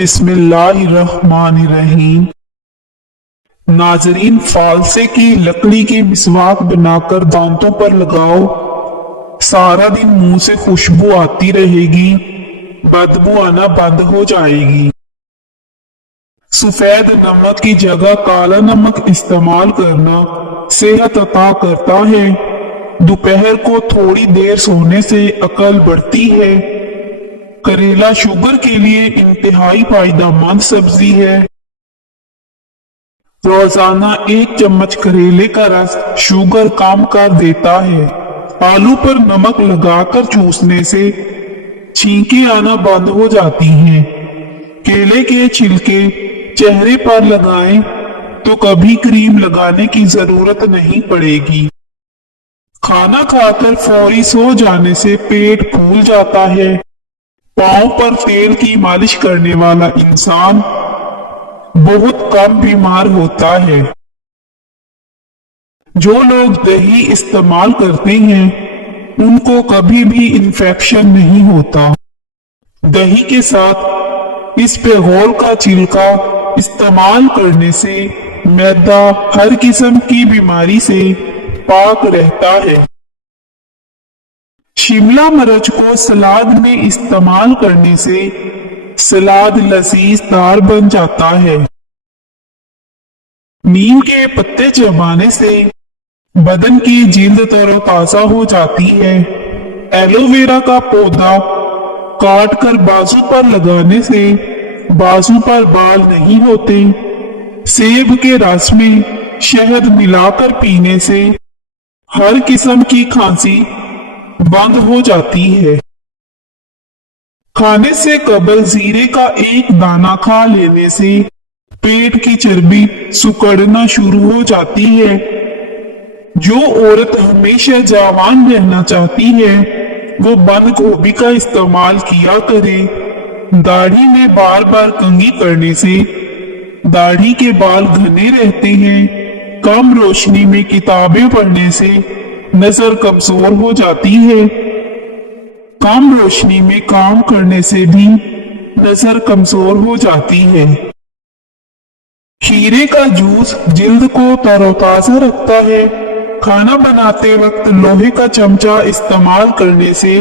बिस्मिल्लाहिर्रहमानिर्रहीम। नाजरीन, फालसे की लकड़ी की मिसवाक बनाकर दांतों पर लगाओ। सारा दिन मुंह से खुशबू आती रहेगी, बदबू आना बंद हो जाएगी। सफेद नमक की जगह काला नमक इस्तेमाल करना सेहत अता करता है। दोपहर को थोड़ी देर सोने से अकल बढ़ती है। करेला शुगर के लिए इंतहाई फायदेमंद सब्जी है। रोजाना 1 चम्मच करेले का रस शुगर कम कर देता है। आलू पर नमक लगाकर चूसने से छींकें आना बंद हो जाती हैं। केले के छिलके चेहरे पर लगाएं तो कभी क्रीम लगाने की जरूरत नहीं पड़ेगी। खाना खाकर फौरी सो जाने से पेट फूल जाता है। पांव पर तेल की मालिश करने वाला इंसान बहुत कम बीमार होता है। जो लोग दही इस्तेमाल करते हैं उनको कभी भी इन्फेक्शन नहीं होता। दही के साथ इस पेगोल का छिलका इस्तेमाल करने से मैदा हर किस्म की बीमारी से पाक रहता है। शिमला मिर्च को सलाद में इस्तेमाल करने से सलाद लजीजदार बन जाता है। नीम के पत्ते चबाने से बदन की जिल्द तरोताजा हो जाती है। एलोवेरा का पौधा काट कर बाजू पर लगाने से बाजू पर बाल नहीं होते। सेब के रस में शहद मिलाकर पीने से हर किस्म की खांसी बंद हो जाती है। खाने से कबल जीरे का 1 दाना खा लेने से पेट की चर्बी सुकड़ना शुरू हो जाती है। जो औरत हमेशा जवान रहना चाहती है वो बंद गोभी का इस्तेमाल किया करे। दाढ़ी में बार बार कंघी करने से दाढ़ी के बाल घने रहते हैं। कम रोशनी में किताबें पढ़ने से नजर कमजोर हो जाती है। कम रोशनी में काम करने से भी नजर कमजोर हो जाती है। खीरे का जूस जिल्द को तरोताजा रखता है। खाना बनाते वक्त लोहे का चमचा इस्तेमाल करने से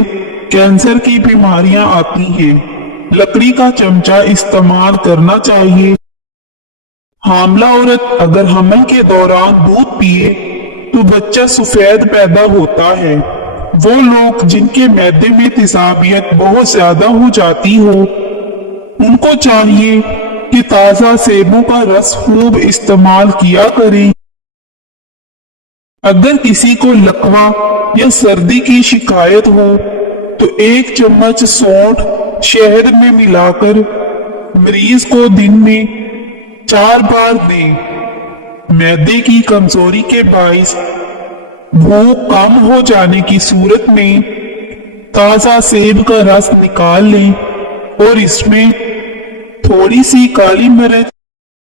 कैंसर की बीमारियां आती हैं। लकड़ी का चमचा इस्तेमाल करना चाहिए। हामला औरत अगर हमल के दौरान दूध पिए तो बच्चा सफेद पैदा होता है। वो लोग जिनके मैदे में तेजाबियत बहुत ज्यादा हो जाती हो उनको चाहिए कि ताजा सेबों का रस खूब इस्तेमाल किया करें। अगर किसी को लकवा या सर्दी की शिकायत हो तो 1 चम्मच सौंठ शहद में मिलाकर मरीज को दिन में 4 बार दें। मैदे की कमजोरी के बाइस भूख कम हो जाने की सूरत में ताजा सेब का रस निकाल लें और इसमें थोड़ी सी काली मिर्च,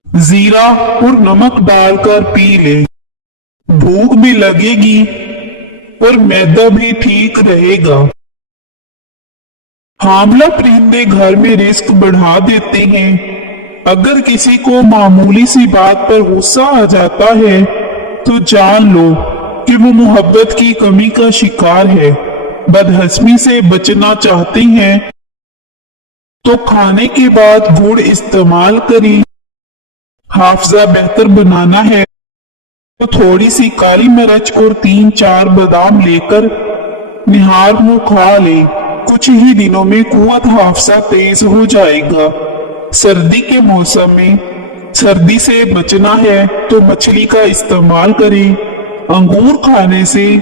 जीरा और नमक डालकर पी लें। भूख भी लगेगी और मैदा भी ठीक रहेगा। हामला परिंदे घर में रिस्क बढ़ा देते हैं। अगर किसी को मामूली सी बात पर गुस्सा आ जाता है तो जान लो कि वो मोहब्बत की कमी का शिकार है। बदहजमी से बचना चाहते हैं तो खाने के बाद गुड़ इस्तेमाल करें। हाफजा बेहतर बनाना है तो थोड़ी सी काली मिर्च और 3-4 बादाम लेकर निहार मुंह खा लें। कुछ ही दिनों में कुव्वत हाफजा तेज हो जाएगा। सर्दी के मौसम में सर्दी से बचना है तो मछली का इस्तेमाल करें। अंगूर खाने से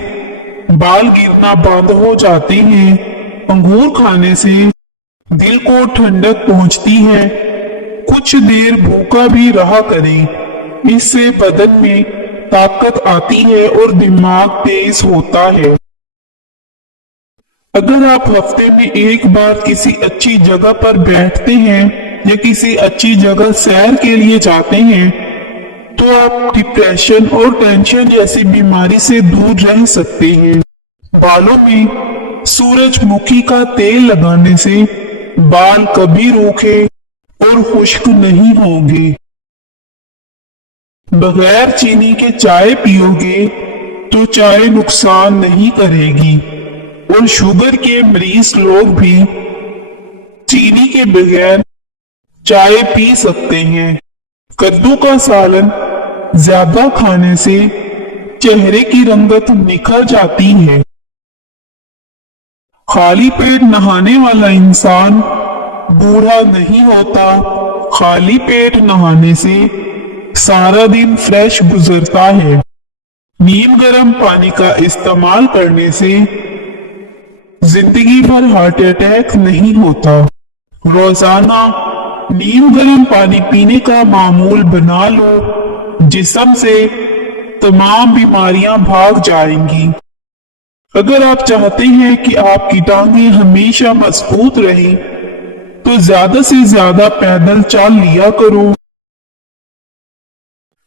बाल गिरना बंद हो जाते हैं। अंगूर खाने से दिल को ठंडक पहुंचती है। कुछ देर भूखा भी रहा करें। इससे बदन में ताकत आती है और दिमाग तेज होता है। अगर आप हफ्ते में 1 बार किसी अच्छी जगह पर बैठते हैं या किसी अच्छी जगह सैर के लिए जाते हैं तो आप डिप्रेशन और टेंशन जैसी बीमारी से दूर रह सकते हैं। बालों में सूरजमुखी का तेल लगाने से बाल कभी रूखे और खुश्क नहीं होंगे। बगैर चीनी के चाय पियोगे तो चाय नुकसान नहीं करेगी और शुगर के मरीज लोग भी चीनी के बगैर चाय पी सकते हैं। कद्दू का सालन ज्यादा खाने से चेहरे की रंगत निखर जाती है। खाली पेट नहाने वाला इंसान बूढ़ा नहीं होता। खाली पेट नहाने से सारा दिन फ्रेश गुजरता है। नीम गर्म पानी का इस्तेमाल करने से जिंदगी भर हार्ट अटैक नहीं होता। रोजाना नीम गर्म पानी पीने का मामूल बना लो, जिस्म से तमाम बीमारियां भाग जाएंगी। अगर आप चाहते हैं कि आपकी टांगें हमेशा मजबूत रहें, तो ज्यादा से ज्यादा पैदल चल लिया करो।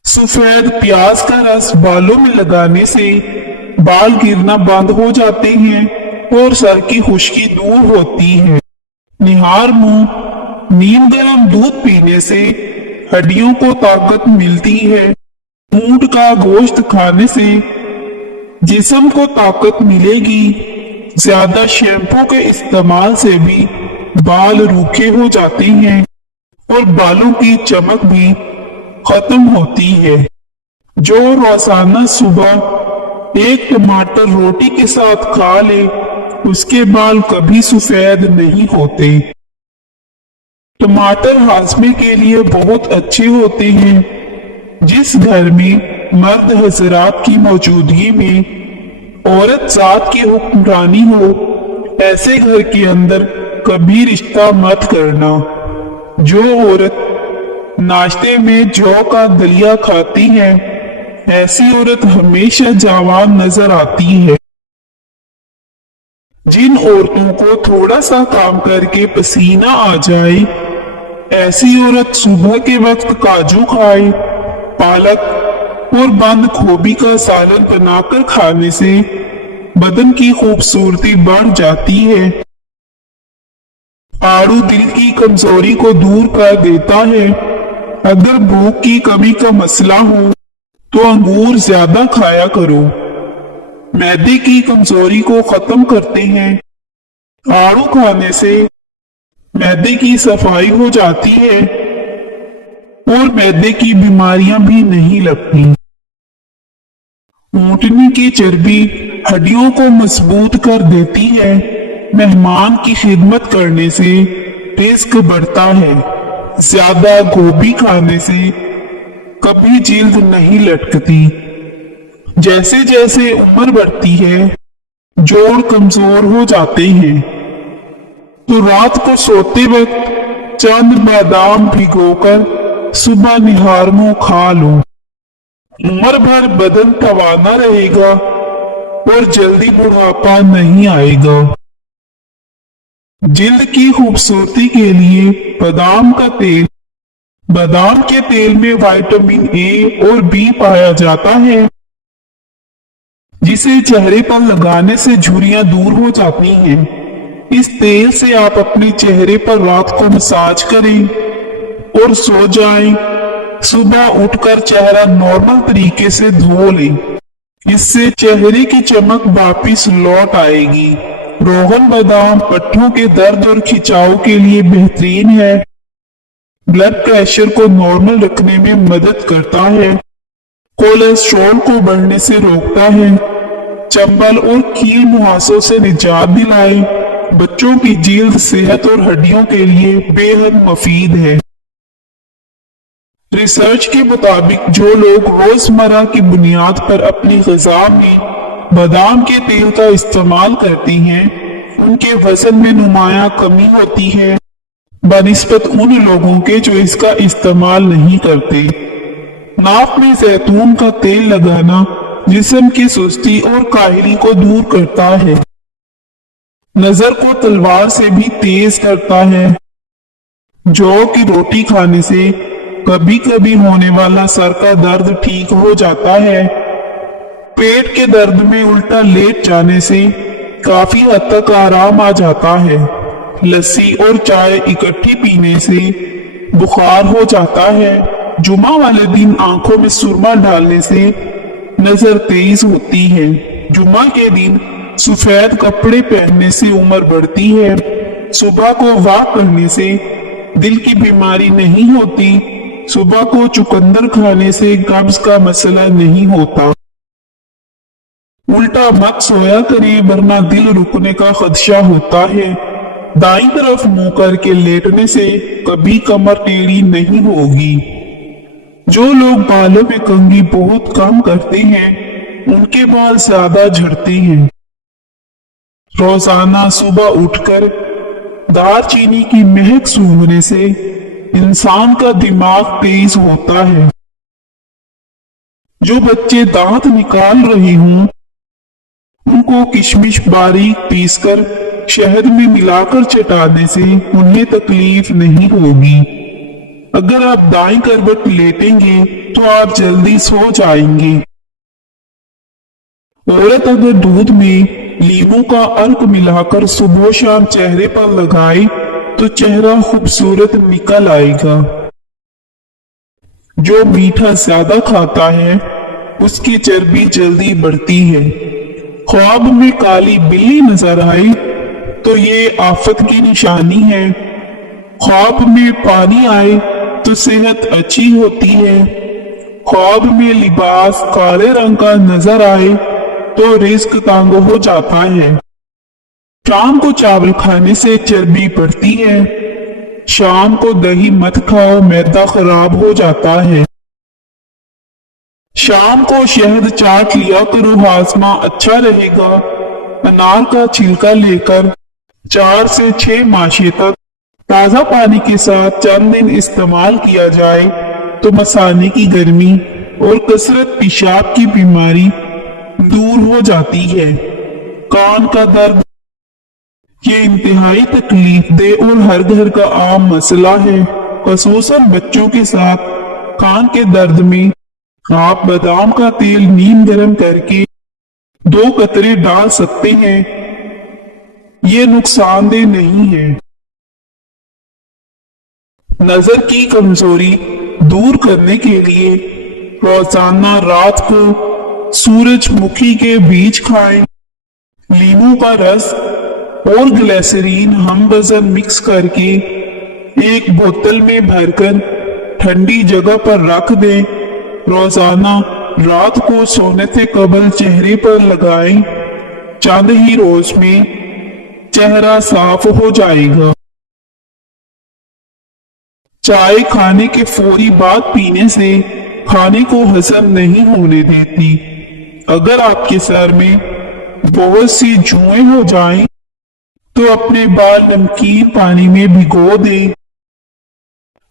सफेद प्याज का रस बालों में लगाने से बाल गिरना बंद हो जाते हैं और सर की खुश्की दूर होती है। निहार मुंह नीम गर्म दूध पीने से हड्डियों को ताकत मिलती है। ऊंट का गोश्त खाने से जिस्म को ताकत मिलेगी। ज्यादा शैम्पू के इस्तेमाल से भी बाल रूखे हो जाते हैं और बालों की चमक भी खत्म होती है। जो रोजाना सुबह एक टमाटर रोटी के साथ खा ले, उसके बाल कभी सफेद नहीं होते। टमाटर हाजमे के लिए बहुत अच्छे होते हैं। जिस घर में मर्द हजरात की मौजूदगी में औरत जात की हुक्मरानी हो, ऐसे घर के अंदर कभी रिश्ता मत करना। जो औरत नाश्ते में जौ का दलिया खाती है, ऐसी औरत हमेशा जवान नजर आती है। जिन औरतों को थोड़ा सा काम करके पसीना आ जाए, ऐसी औरत सुबह के वक्त काजू खाए। पालक और बंद गोभी का सालन बनाकर खाने से बदन की खूबसूरती बढ़ जाती है। आड़ू दिल की कमजोरी को दूर कर देता है। अगर भूख की कमी का मसला हो तो अंगूर ज्यादा खाया करो। मैदे की कमजोरी को खत्म करते हैं। आड़ू खाने से मैदे की सफाई हो जाती है और मैदे की बीमारियां भी नहीं लगती। ऊंटनी की चर्बी हड्डियों को मजबूत कर देती है। मेहमान की खिदमत करने से रिस्क बढ़ता है। ज्यादा गोभी खाने से कभी जिल्द नहीं लटकती। जैसे जैसे उम्र बढ़ती है, जोड़ कमजोर हो जाते हैं। तो रात को सोते वक्त चंद बादाम भिगोकर सुबह निहार मुंह खा लो। उम्र भर बदन तवाना रहेगा और जल्दी बुढ़ापा नहीं आएगा। जिल्द की खूबसूरती के लिए बादाम का तेल। बादाम के तेल में विटामिन ए और बी पाया जाता है, जिसे चेहरे पर लगाने से झुर्रियां दूर हो जाती हैं। इस तेल से आप अपने चेहरे पर रात को मसाज करें और सो जाएं। सुबह उठकर चेहरा नॉर्मल तरीके से धो लें। इससे चेहरे की चमक वापिस लौट आएगी। रोगन बादाम पट्टों के दर्द और खिंचाव के लिए बेहतरीन है। ब्लड प्रेशर को नॉर्मल रखने में मदद करता है। कोलेस्ट्रॉल को बढ़ने से रोकता है। चंबल और कील मुहासों से निजात दिलाए। बच्चों की जिल्द सेहत और हड्डियों के लिए बेहद मुफीद है। रिसर्च के मुताबिक जो लोग रोजमर्रा की बुनियाद पर अपनी ग़िज़ा में बादाम के तेल का इस्तेमाल करते हैं, उनके वजन में नुमाया कमी होती है बनिस्बत उन लोगों के जो इसका इस्तेमाल नहीं करते। नाक में जैतून का तेल लगाना जिस्म की सुस्ती और काहिली को दूर करता है। नजर को तलवार से भी तेज करता है। जौ की रोटी खाने से कभी कभी होने वाला सर का दर्द ठीक हो जाता है। पेट के दर्द में उल्टा लेट जाने से काफी हद तक आराम आ जाता है। लस्सी और चाय इकट्ठी पीने से बुखार हो जाता है। जुमा वाले दिन आंखों में सुरमा डालने से नजर तेज होती है। जुमा के दिन सफेद कपड़े पहनने से उम्र बढ़ती है। सुबह को वॉक करने से दिल की बीमारी नहीं होती। सुबह को चुकंदर खाने से कब्ज का मसला नहीं होता। उल्टा मत सोया करें वरना दिल रुकने का खदशा होता है। दाईं तरफ मुंह करके लेटने से कभी कमर टेढ़ी नहीं होगी। जो लोग बालों में कंघी बहुत कम करते हैं उनके बाल ज्यादा झड़ते हैं। रोजाना सुबह उठकर दालचीनी की महक सूंघने से इंसान का दिमाग तेज होता है। जो बच्चे दांत निकाल रहे हों उनको किशमिश बारीक पीसकर शहद में मिलाकर चटाने से उन्हें तकलीफ नहीं होगी। अगर आप दाईं करवट लेटेंगे तो आप जल्दी सो जाएंगे। औरत अगर दूध में नींबू का अर्क मिलाकर सुबह शाम चेहरे पर लगाए तो चेहरा खूबसूरत निकल आएगा। जो मीठा ज्यादा खाता है उसकी चर्बी जल्दी बढ़ती है। ख्वाब में काली बिल्ली नजर आई तो ये आफत की निशानी है। ख्वाब में पानी आए तो सेहत अच्छी होती है। ख्वाब में लिबास काले रंग का नजर आए तो रिस्क तंग हो जाता है। शाम को चावल खाने से चर्बी बढ़ती है। शाम को दही मत खाओ, मैदा खराब हो जाता है। शाम को शहद चाट लिया करो, हाजमा अच्छा रहेगा। अनार का छिलका लेकर 4 से 6 माशे तक ताजा पानी के साथ चंद दिन इस्तेमाल किया जाए तो मसाने की गर्मी और कसरत पेशाब की बीमारी दूर हो जाती है। कान का दर्द ये इंतहाई तकलीफ दे और हर घर का आम मसला है। खसूसन बच्चों के साथ कान के दर्द में आप बादाम का तेल नीम गर्म करके 2 कतरे डाल सकते हैं। ये नुकसानदेह नहीं है। नजर की कमजोरी दूर करने के लिए रोजाना रात को सूरजमुखी के बीज खाएं। नींबू का रस और ग्लिसरीन हम वजन मिक्स करके एक बोतल में भरकर ठंडी जगह पर रख दें। रोजाना रात को सोने से कबल चेहरे पर लगाएं। चंद ही रोज में चेहरा साफ हो जाएगा। चाय खाने के फौरी बाद पीने से खाने को हजम नहीं होने देती। अगर आपके सर में बहुत सी जुएं हो जाएं, तो अपने बाल नमकीन पानी में भिगो दें।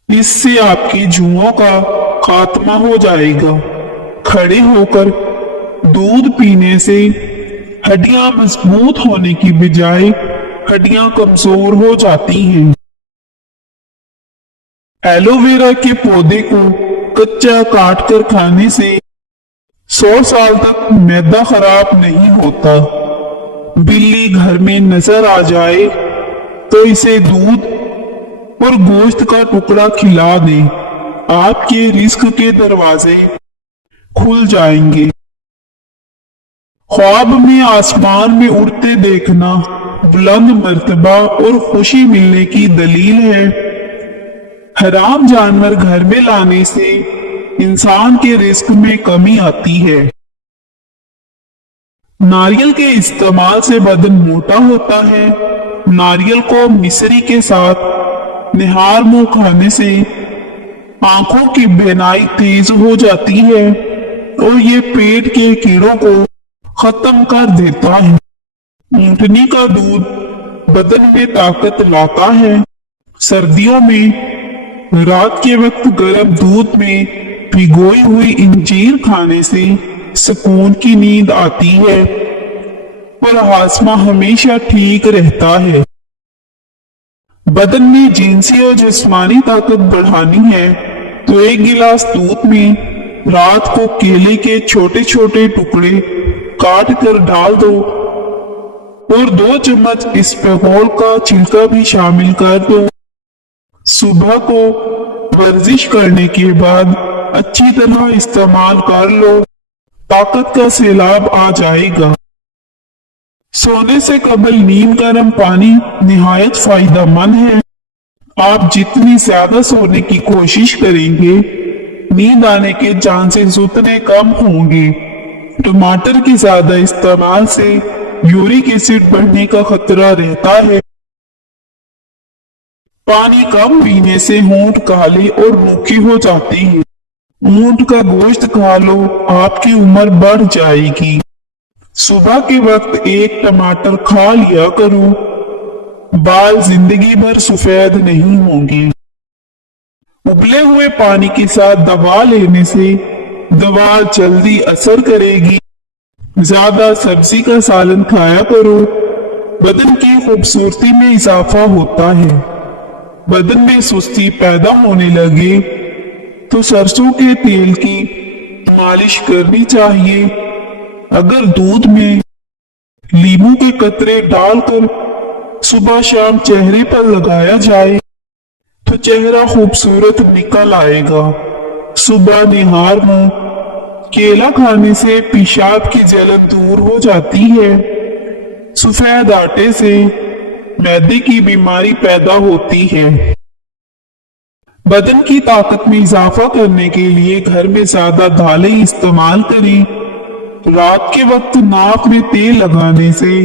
इससे आपकी जुओं का खात्मा हो जाएगा। खड़े होकर दूध पीने से हड्डियां मजबूत होने की बजाय हड्डियां कमजोर हो जाती हैं। एलोवेरा के पौधे को कच्चा काट कर खाने से 100 साल तक मैदा खराब नहीं होता। बिल्ली घर में नजर आ जाए तो इसे दूध और गोश्त का टुकड़ा खिला दें। आपके रिस्क के दरवाजे खुल जाएंगे। ख्वाब में आसमान में उड़ते देखना बुलंद मर्तबा और खुशी मिलने की दलील है। हराम जानवर घर में लाने से इंसान के रिस्क में कमी आती है। नारियल के इस्तेमाल से बदन मोटा होता है। नारियल को मिश्री के साथ निहार मुंह खाने से आंखों की बीनाई तेज हो जाती है और ये पेट के कीड़ों को खत्म कर देता है। ऊंटनी का दूध बदन में ताकत लाता है। सर्दियों में रात के वक्त गर्म दूध में भिगोई हुई इंजीर खाने से सुकून की नींद आती है और हाजमा हमेशा ठीक रहता है। बदन में जिनसी और जिस्मानी ताकत बढ़ानी है तो 1 गिलास दूध में रात को केले के छोटे छोटे टुकड़े काट कर डाल दो और 2 चम्मच इसबगोल का छिलका भी शामिल कर दो। सुबह को वर्जिश करने के बाद अच्छी तरह इस्तेमाल कर लो, ताकत का सैलाब आ जाएगा। सोने से कबल नीम गर्म पानी निहायत फायदेमंद है। आप जितनी ज्यादा सोने की कोशिश करेंगे, नींद आने के चांसेस उतने कम होंगे। टमाटर के ज्यादा इस्तेमाल से यूरिक एसिड बढ़ने का खतरा रहता है। पानी कम पीने से होंठ काले और रूखे हो जाते हैं। ऊंट का गोश्त खा लो, आपकी उम्र बढ़ जाएगी। सुबह के वक्त एक टमाटर खा लिया करो, बाल जिंदगी भर सफेद नहीं होंगे। उबले हुए पानी के साथ दवा लेने से दवा जल्दी असर करेगी। ज्यादा सब्जी का सालन खाया करो, बदन की खूबसूरती में इजाफा होता है। बदन में सुस्ती पैदा होने लगे तो सरसों के तेल की मालिश करनी चाहिए। अगर दूध में नींबू के कतरे डालकर सुबह शाम चेहरे पर लगाया जाए तो चेहरा खूबसूरत निकल आएगा। सुबह निहार में केला खाने से पेशाब की जलन दूर हो जाती है। सफेद आटे से मैदे की बीमारी पैदा होती है। बदन की ताकत में इजाफा करने के लिए घर में ज्यादा दालें इस्तेमाल करें। रात के वक्त नाक में तेल लगाने से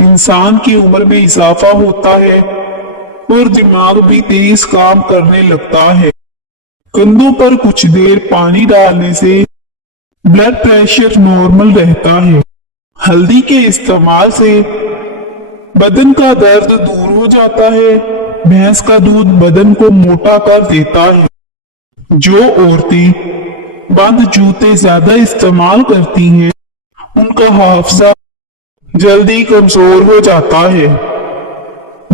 इंसान की उम्र में इजाफा होता है और दिमाग भी तेज काम करने लगता है। कंधों पर कुछ देर पानी डालने से ब्लड प्रेशर नॉर्मल रहता है। हल्दी के इस्तेमाल से बदन का दर्द दूर हो जाता है। भैंस का दूध बदन को मोटा कर देता है। जो औरतें बंद जूते ज्यादा इस्तेमाल करती हैं, उनका हाफजा जल्दी कमजोर हो जाता है।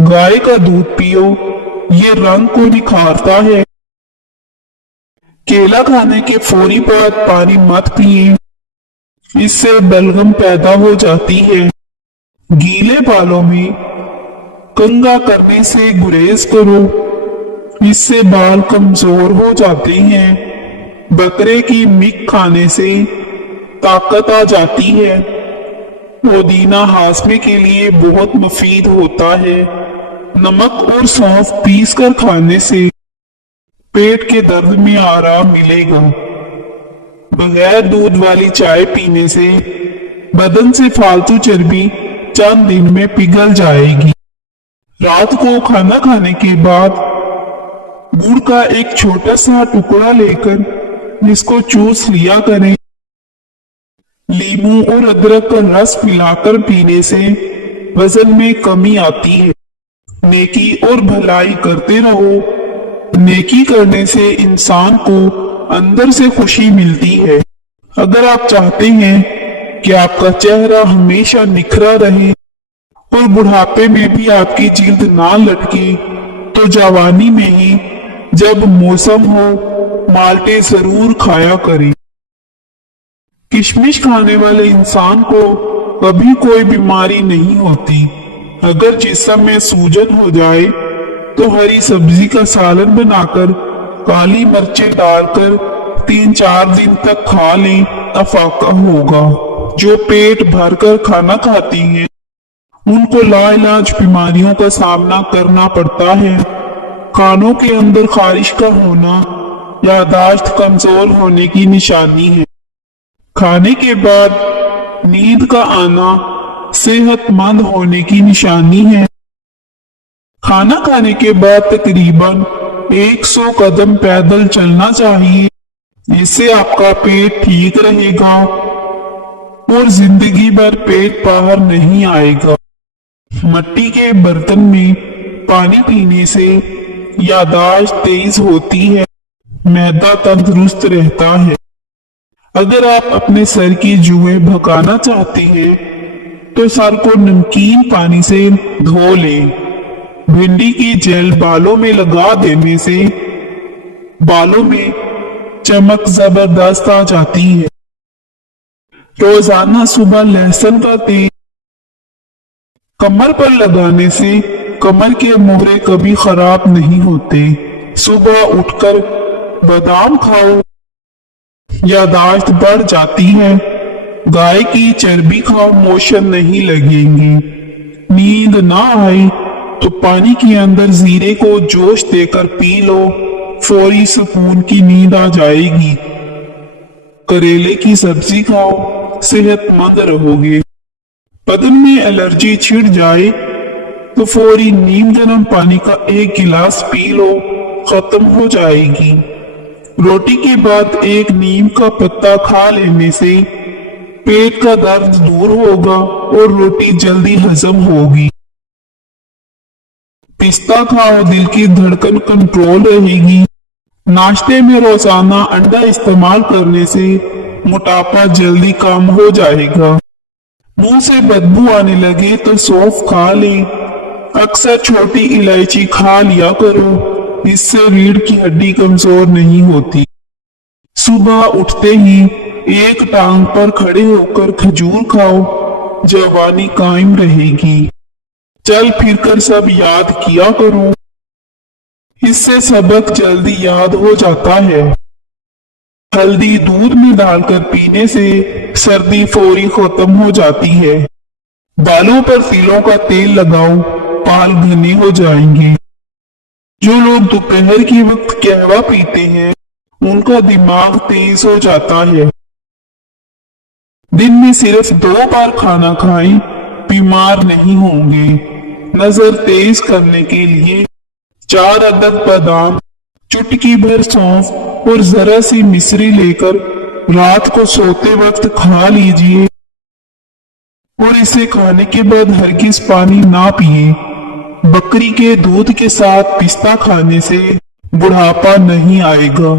गाय का दूध पियो, ये रंग को निखारता है। केला खाने के फौरी बाद पानी मत पिए, इससे बलगम पैदा हो जाती है। गीले बालों में कंघा करने से गुरेज करो, इससे बाल कमजोर हो जाते हैं। बकरे की मिक खाने से ताकत आ जाती है। पुदीना हाजमे के लिए बहुत मुफीद होता है। नमक और सौंफ पीस कर खाने से पेट के दर्द में आराम मिलेगा। बगैर दूध वाली चाय पीने से बदन से फालतू चर्बी चंद दिन में पिघल जाएगी। रात को खाना खाने के बाद गुड़ का एक छोटा सा टुकड़ा लेकर इसको चूस लिया करें। नींबू और अदरक का रस पिलाकर पीने से वजन में कमी आती है। नेकी और भलाई करते रहो। नेकी करने से इंसान को अंदर से खुशी मिलती है। अगर आप चाहते हैं कि आपका चेहरा हमेशा निखरा रहे और बुढ़ापे में भी आपकी जिल्द ना लटके, तो जवानी में ही जब मौसम हो माल्टे जरूर खाया करें। किशमिश खाने वाले इंसान को कभी कोई बीमारी नहीं होती। अगर जिस्म में सूजन हो जाए तो हरी सब्जी का सालन बनाकर काली मिर्चें डालकर 3-4 दिन तक खा लें, अफाका होगा। जो पेट भरकर खाना खाती हैं, उनको लाइलाज बीमारियों का सामना करना पड़ता है। कानों के अंदर खारिश का होना यादाश्त कमजोर होने की निशानी है। खाने के बाद नींद का आना सेहतमंद होने की निशानी है। खाना खाने के बाद तकरीबन 100 कदम पैदल चलना चाहिए। इससे आपका पेट ठीक रहेगा और जिंदगी भर पेट बाहर नहीं आएगा। मिट्टी के बर्तन में पानी पीने से यादाश्त तेज होती है, मैदा तंदुरुस्त रहता है। अगर आप अपने सर की जुएं भगाना चाहते हैं तो सर को नमकीन पानी से धो लें। भिंडी की जेल बालों में लगा देने से बालों में चमक जबरदस्त आ जाती है। रोजाना सुबह लहसुन का तेल कमर पर लगाने से कमर के मोहरे कभी खराब नहीं होते। सुबह उठकर बादाम खाओ, यादाश्त बढ़ जाती है। गाय की चर्बी खाओ, मोशन नहीं लगेंगी। नींद ना आए तो पानी के अंदर जीरे को जोश देकर पी लो, फौरी सुकून की नींद आ जाएगी। करेले की सब्जी खाओ, सेहतमंद रहोगे। बदन में एलर्जी छिड़ जाए तो फौरी नीम गर्म पानी का 1 गिलास पी लो, खत्म हो जाएगी। रोटी के बाद 1 नीम का पत्ता खा लेने से पेट का दर्द दूर होगा और रोटी जल्दी हजम होगी। पिस्ता खाओ, दिल की धड़कन कंट्रोल रहेगी। नाश्ते में रोजाना अंडा इस्तेमाल करने से मोटापा जल्दी कम हो जाएगा। मुंह से बदबू आने लगे तो सौंफ खा ले। अक्सर छोटी इलायची खा लिया करो, इससे रीढ़ की हड्डी कमजोर नहीं होती। सुबह उठते ही एक टांग पर खड़े होकर खजूर खाओ, जवानी कायम रहेगी। चल फिरकर सब याद किया करो, इससे सबक जल्दी याद हो जाता है। हल्दी दूध में डालकर पीने से सर्दी फौरी खत्म हो जाती है। बालों पर तिलों का तेल लगाओ, बाल घने हो जाएंगे। जो लोग दोपहर के वक्त कहवा पीते हैं उनका दिमाग तेज हो जाता है। दिन में सिर्फ 2 बार खाना खाएं, बीमार नहीं होंगे। नजर तेज करने के लिए 4 अदद बादाम, चुटकी भर सौंफ और जरा सी मिश्री लेकर रात को सोते वक्त खा लीजिए और इसे खाने के बाद हरगिज पानी ना पिए। बकरी के दूध के साथ पिस्ता खाने से बुढ़ापा नहीं आएगा।